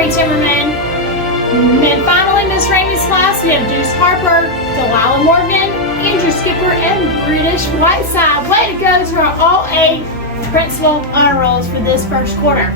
Corey Timmerman. Mid-final in Miss Rainey's class, we have Deuce Harper, Delilah Morgan, Andrew Skipper, and British Whiteside. Way to go to our all-A principal honor rolls for this first quarter.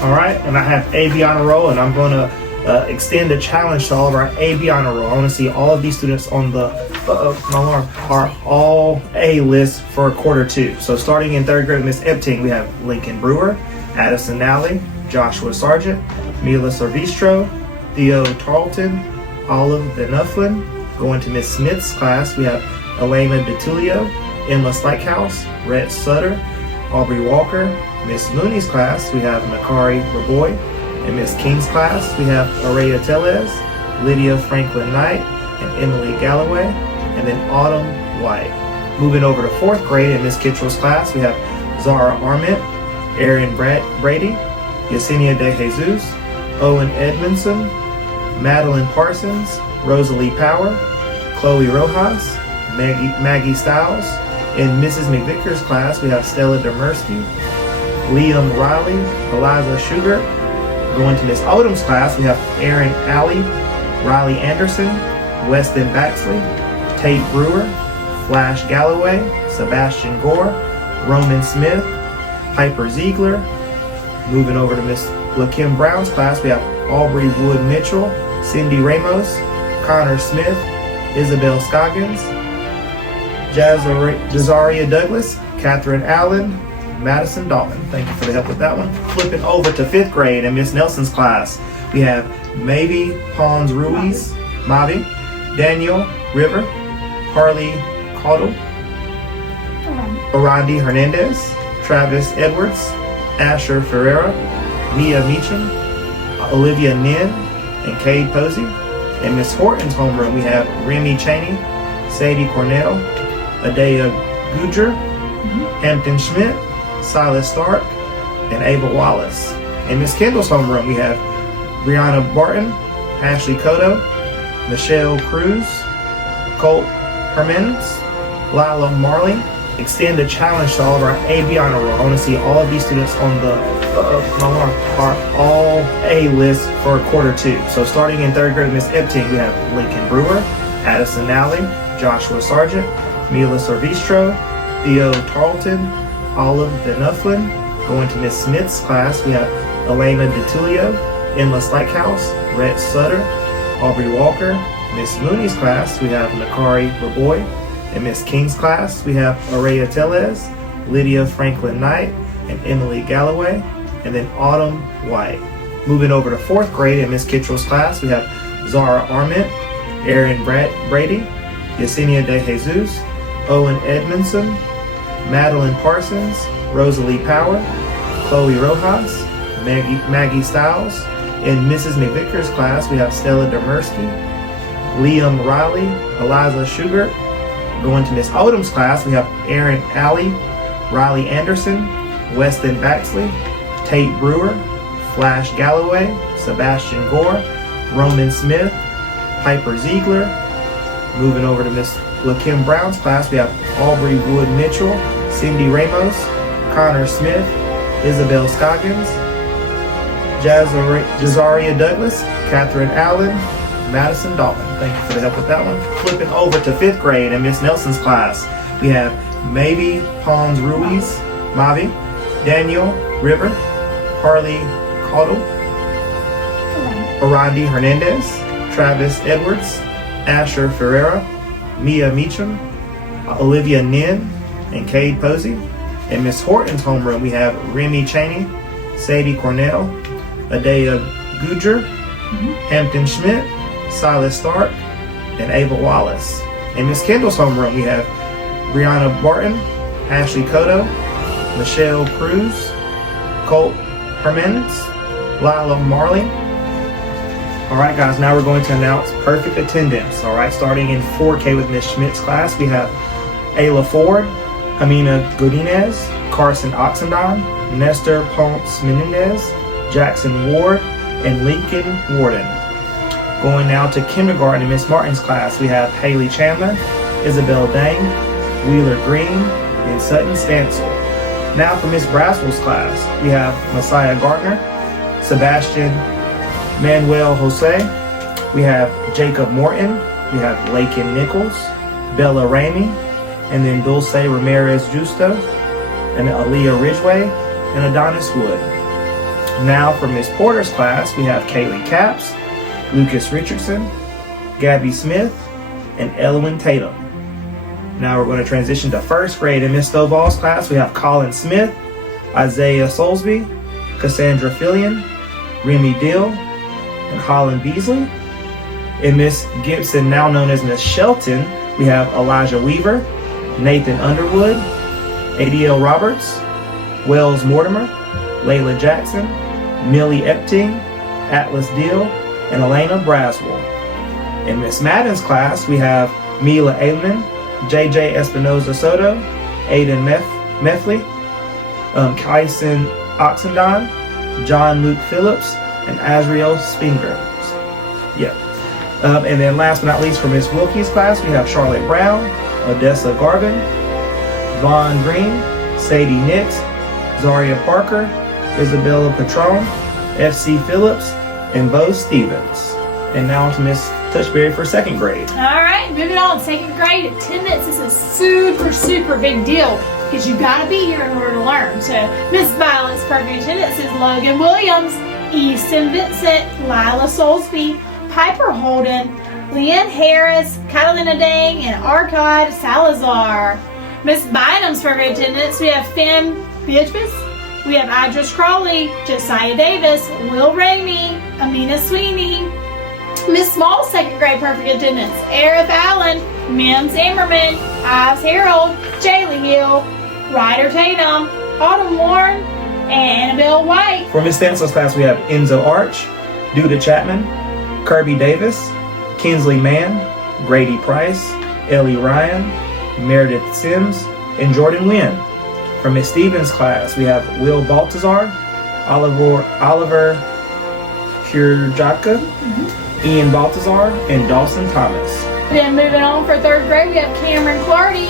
All right, and I have AB honor roll, and I'm going to extend a challenge to all of our AB honor roll. I want to see all of these students on the are all A list for quarter two. So starting in third grade, Miss Epting, we have Lincoln Brewer, Addison Nally, Joshua Sargent, Mila Servistro, Theo Tarleton, Olive Van Ufflin. Going to Miss Smith's class, we have Elena DeTulio, Emma Slighthouse, Rhett Sutter, Aubrey Walker. Miss Mooney's class, we have Nakari Raboy. In Miss King's class, we have Araya Tellez, Lydia Franklin Knight, and Emily Galloway, and then Autumn White. Moving over to fourth grade, in Miss Kittrell's class, we have Zara Arment, Erin Brady, Yesenia De Jesus, Owen Edmondson, Madeline Parsons, Rosalie Power, Chloe Rojas, Maggie Stiles. In Mrs. McVicker's class, we have Stella Demersky, Liam Riley, Eliza Schubert. Going to Miss Odom's class, we have Aaron Alley, Riley Anderson, Weston Baxley, Tate Brewer, Flash Galloway, Sebastian Gore, Roman Smith, Piper Ziegler. Moving over to Miss LaKim Brown's class, we have Aubrey Wood Mitchell, Cindy Ramos, Connor Smith, Isabel Scoggins, Jazaria Douglas, Catherine Allen, Madison Dalton. Thank you for the help with that one. Flipping over to fifth grade in Miss Nelson's class, we have Maybe Pons Ruiz, Mavi, Daniel River, Harley Caudle, Arandi Hernandez, Travis Edwards, Asher Ferreira, Mia Meacham, Olivia Nin, and Cade Posey. In Miss Horton's homeroom, we have Remy Cheney, Sadie Cornell, Adea Gujar, Hampton Schmidt, Silas Stark, and Ava Wallace. In Miss Kendall's homeroom, we have Brianna Barton, Ashley Cotto, Michelle Cruz, Colt Hermans, Lila Marling. Extend a challenge to all of our AB honor roll. I want to see all of these students on the are all A list for quarter two. So starting in third grade, Miss Epting, we have Lincoln Brewer, Addison Nally, Joshua Sargent, Mila Servistro, Theo Tarleton, Olive Van Ufflin. Going to Miss Smith's class, we have Elena DeTulio, Emma Slighthouse, Rhett Sutter, Aubrey Walker. Miss Mooney's class, we have Nakari Raboy. In Miss King's class, we have Araya Tellez, Lydia Franklin Knight, and Emily Galloway, and then Autumn White. Moving over to fourth grade in Miss Kittrell's class, we have Zara Arment, Erin Brady, Yesenia De Jesus, Owen Edmondson, Madeline Parsons, Rosalie Power, Chloe Rojas, Maggie Stiles. In Mrs. McVicker's class, we have Stella Demersky, Liam Riley, Eliza Schubert. Going to Miss Odom's class, we have Aaron Alley, Riley Anderson, Weston Baxley, Tate Brewer, Flash Galloway, Sebastian Gore, Roman Smith, Piper Ziegler. Moving over to Miss LaKim Brown's class, we have Aubrey Wood Mitchell, Cindy Ramos, Connor Smith, Isabel Scoggins, Jazaria Douglas, Catherine Allen, Madison Dalton. Thank you for the help with that one. Flipping over to fifth grade in Miss Nelson's class, we have Maybe Pons Ruiz, Mavi, Daniel River, Harley Caudle, Arandi Hernandez, Travis Edwards, Asher Ferreira, Mia Meacham, Olivia Nin, and Cade Posey. In Miss Horton's homeroom, we have Remy Cheney, Sadie Cornell, Adea Gujar, Hampton Schmidt, Silas Stark, and Ava Wallace. In Miss Kendall's homeroom, we have Brianna Barton, Ashley Cotto, Michelle Cruz, Colt Hermans, Lila Marling. All right, guys, now we're going to announce perfect attendance. All right, starting in 4K with Miss Schmidt's class, we have Ayla Ford, Amina Godinez, Carson Oxendon, Nestor Ponce Menendez, Jackson Ward, and Lincoln Warden. Going now to kindergarten in Miss Martin's class, we have Haley Chandler, Isabel Dang, Wheeler Green, and Sutton Stansel. Now for Miss Braswell's class, we have Messiah Gardner, Sebastian Manuel Jose. We have Jacob Morton. We have Lakin Nichols, Bella Ramey, and then Dulce Ramirez Justo, and Aaliyah Ridgway, and Adonis Wood. Now for Miss Porter's class, we have Kaylee Capps, Lucas Richardson, Gabby Smith, and Elwin Tatum. Now we're going to transition to first grade. In Miss Stovall's class, we have Colin Smith, Isaiah Soulsby, Cassandra Fillion, Remy Dill, and Holland Beasley. In Miss Gibson, now known as Miss Shelton, we have Elijah Weaver, Nathan Underwood, ADL Roberts, Wells Mortimer, Layla Jackson, Millie Epting, Atlas Deal, and Elena Braswell. In Miss Madden's class, we have Mila Ailman, JJ Espinoza Soto, Aiden Meffley, Kyson Oxendon, John Luke Phillips, and Azriel Spingrams. Yep. And then last but not least, for Miss Wilkie's class, we have Charlotte Brown, Odessa Garvin, Vaughn Green, Sadie Nix, Zaria Parker, Isabella Patron, FC Phillips, and Bo Stevens. And now to Miss Touchberry for second grade. All right, moving on. Second grade attendance is a super big deal because you got to be here in order to learn. So Miss Violet's perfect attendance is Logan Williams, Easton Vincent, Lila Soulsby, Piper Holden, Leanne Harris, Catalina Dang, and Arcade Salazar. Miss Bynum's perfect attendance, we have Finn Beatrice, we have Idris Crawley, Josiah Davis, Will Ramey, Amina Sweeney. Miss Small's second grade perfect attendance, Aerith Allen, Mim Zimmerman, Ives Harold, Jaylee Hill, Ryder Tatum, Autumn Warren, and Annabelle White. For Miss Stansel's class, we have Enzo Arch, Duda Chapman, Kirby Davis, Kinsley Mann, Grady Price, Ellie Ryan, Meredith Sims, and Jordan Wynn. For Miss Stevens' class, we have Will Baltazar, Oliver Kurjaka, Ian Baltazar, and Dawson Thomas. Then moving on for third grade, we have Cameron Clardy,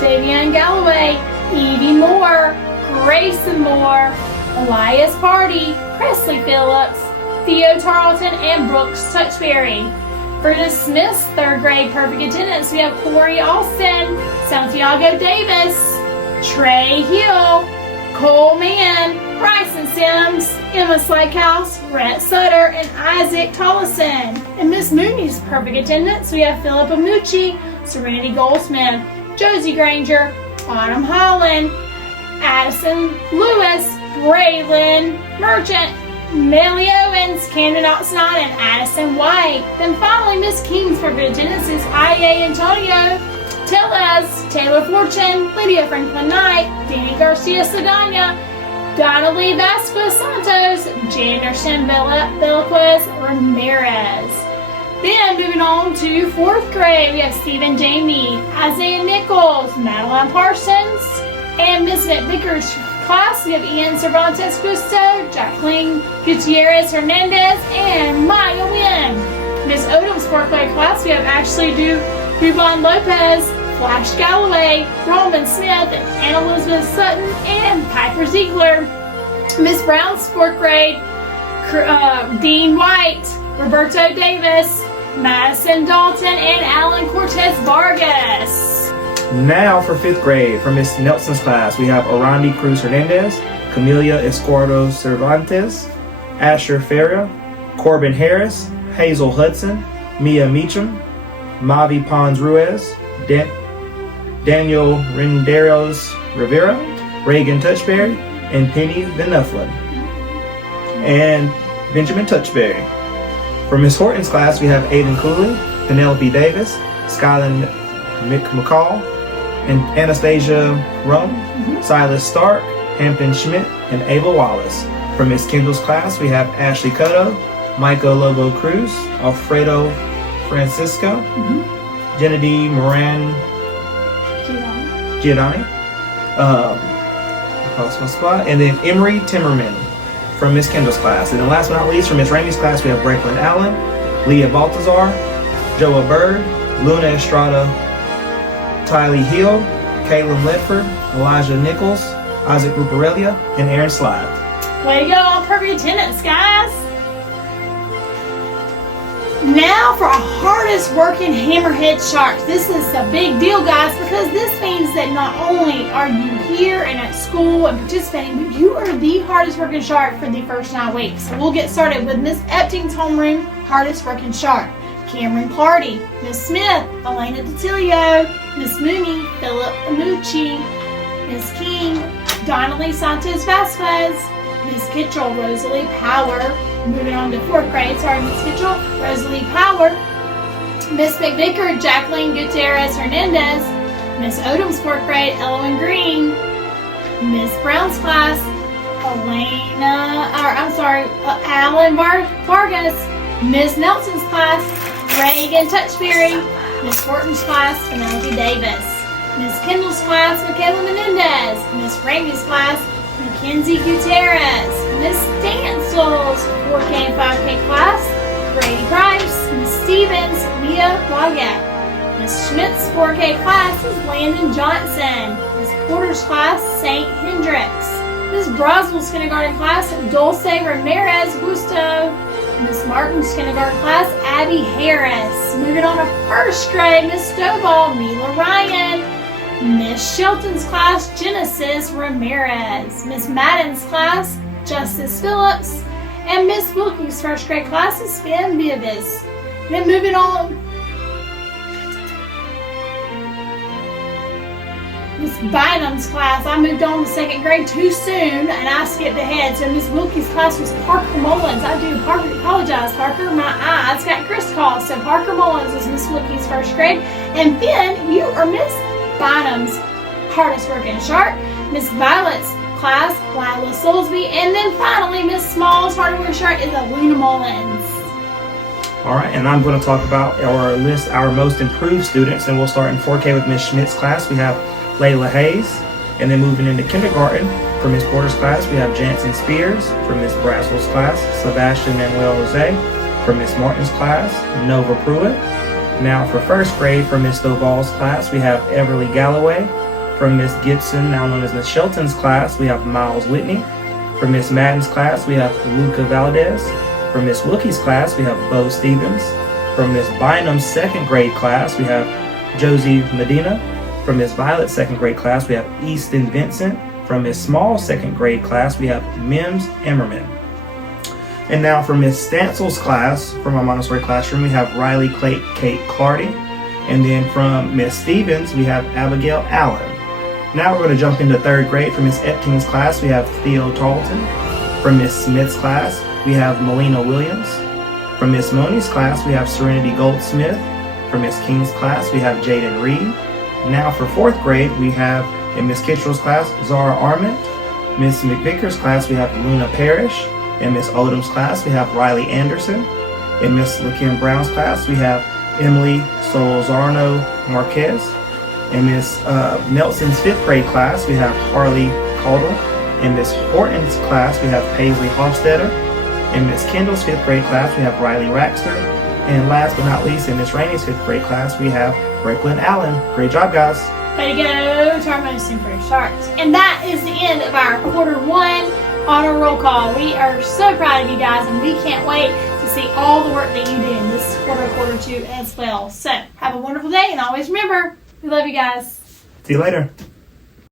Davian Galloway, Evie Moore, Grayson Moore, Elias Party, Presley Phillips, Theo Tarleton, and Brooks Touchberry. For Miss Smith's third grade perfect attendance, we have Corey Austin, Santiago Davis, Trey Hill, Cole Mann, Bryson Sims, Emma Slakehouse, Rhett Sutter, and Isaac Tollison. In Miss Mooney's perfect attendance, we have Philippa Mucci, Serenity Goldsmith, Josie Granger, Autumn Holland, Addison Lewis, Braylon Merchant, Melly Owens, Camden Oxnard, and Addison White. Then finally, Miss King's perfect attendance is I.A. Antonio, Tellez, Taylor Fortune, Lydia Franklin Knight, Danny Garcia Sedana, Donna Lee Vasquez Santos, Janderson Velquez Ramirez. Then moving on to fourth grade, we have Stephen Jamie, Isaiah Nichols, Madeline Parsons, and Miss Vickers' class, we have Ian Cervantes Gusto, Jacqueline Gutierrez Hernandez, and Maya Wynn. Miss Odom's fourth grade class, we have Ashley Dubon Lopez, Flash Galloway, Roman Smith, and Anna Elizabeth Sutton, and Piper Ziegler. Miss Brown's fourth grade, Dean White, Roberto Davis, Madison Dalton, and Alan Cortez Vargas. Now for fifth grade, for Miss Nelson's class, we have Arandi Cruz Hernandez, Camelia Escuardo Cervantes, Asher Ferreira, Corbin Harris, Hazel Hudson, Mia Meacham, Mavi Pons Ruiz, Daniel Renderos Rivera, Reagan Touchberry, and Penny Van Nufflin, and Benjamin Touchberry. For Miss Horton's class, we have Aiden Cooley, Penelope Davis, Skyland McCall, and Anastasia Rome, Silas Stark, Hampton Schmidt, and Ava Wallace. For Miss Kendall's class, we have Ashley Cotto, Michael Lobo Cruz, Alfredo Francisco, Kennedy Moran Gianni, lost my spot, and then Emery Timmerman from Miss Kendall's class. And then last but not least, from Miss Ramey's class, we have Franklin Allen, Leah Baltazar, Joa Bird, Luna Estrada, Tylee Hill, Caitlin Ledford, Elijah Nichols, Isaac Ruparelia, and Aaron Slide. Way to go on perfect attendance, guys. Now for our hardest working hammerhead sharks. This is a big deal, guys, because this means that not only are you here and at school and participating, but you are the hardest working shark for the first 9 weeks. So we'll get started with Miss Epting's homeroom hardest working shark. Cameron Clardy, Miss Smith, Elena DiTilio, Miss Mooney, Philip Amucci, Miss King, Donnelly Santos Vasquez, Miss Kitchell, Rosalie Power. Moving on to 4th grade, sorry, Miss Kitchell, Rosalie Power, Miss McVicker, Jacqueline Gutierrez Hernandez, Miss Odom's 4th grade, Ellen Green, Miss Brown's class, Alan Vargas, Miss Nelson's class, Reagan Touchberry, Miss Horton's class, Penelope Davis, Miss Kendall's class, Michaela Menendez, Miss Ramey's class, Mackenzie Gutierrez, Miss Dansel's 4K and 5K class, Brady Price, Miss Stevens, Mia Wagat. Miss Schmidt's 4K class is Landon Johnson. Miss Porter's class, St. Hendricks. Miss Broswell's kindergarten class, Dulce Ramirez Busto. Miss Martin's kindergarten class, Abby Harris. Moving on to 1st grade, Miss Stovall, Mila Ryan. Miss Shelton's class, Genesis Ramirez. Miss Madden's class, Justice Phillips. And Miss Wilkie's 1st grade class is Finn Beavis. Then moving on, Miss Bynum's class. I moved on to 2nd grade too soon and I skipped ahead. So Miss Wilkie's class was Parker Mullins. I do apologize, Parker. My eyes got crisscrossed. So Parker Mullins is Miss Wilkie's 1st grade. And Finn, you are Miss Bynum's hardest working shark. Miss Violet's class, Lila Soulsby. And then finally, Miss Small's hardest working shark is Aluna Mullins. All right, and I'm going to talk about our most improved students, and we'll start in 4K with Miss Schmidt's class. We have Layla Hayes, and then moving into kindergarten for Miss Porter's class, we have Jansen Spears. For Miss Braswell's class, Sebastian Manuel Jose. For Miss Martin's class, Nova Pruitt. Now for 1st grade for Miss Stovall's class, we have Everly Galloway. For Miss Gibson, now known as Miss Shelton's class, we have Miles Whitney. For Miss Madden's class, we have Luca Valdez. For Miss Wilkie's class, we have Bo Stevens. For Miss Bynum's 2nd grade class, we have Josie Medina. For Miss Violet's 2nd grade class, we have Easton Vincent. From Miss Small's 2nd grade class, we have Mims Emmerman. And now for Miss Stansel's class, from our Montessori classroom, we have Riley Kate Clardy. And then from Miss Stevens, we have Abigail Allen. Now we're going to jump into 3rd grade. For Miss Epting's class, we have Theo Tarleton. For Miss Smith's class, we have Melina Williams. For Miss Money's class, we have Serenity Goldsmith. For Miss King's class, we have Jaden Reed. Now for 4th grade, we have in Miss Kitchell's class, Zara Arment. Miss McVicker's class, we have Luna Parrish. In Miss Odom's class, we have Riley Anderson. In Miss LaKim Brown's class, we have Emily Solozarno Marquez. In Miss Nelson's 5th grade class, we have Harley Caldwell. In Miss Horton's class, we have Paisley Hofstetter. In Miss Kendall's 5th grade class, we have Riley Raxter. And last but not least, in Miss Rainey's 5th grade class, we have Brooklyn Allen. Great job, guys. Way to go to our most improved sharks. And that is the end of our quarter 1 honor roll call. We are so proud of you guys, and we can't wait to see all the work that you do in this quarter 2 as well. So have a wonderful day, and always remember, we love you guys. See you later.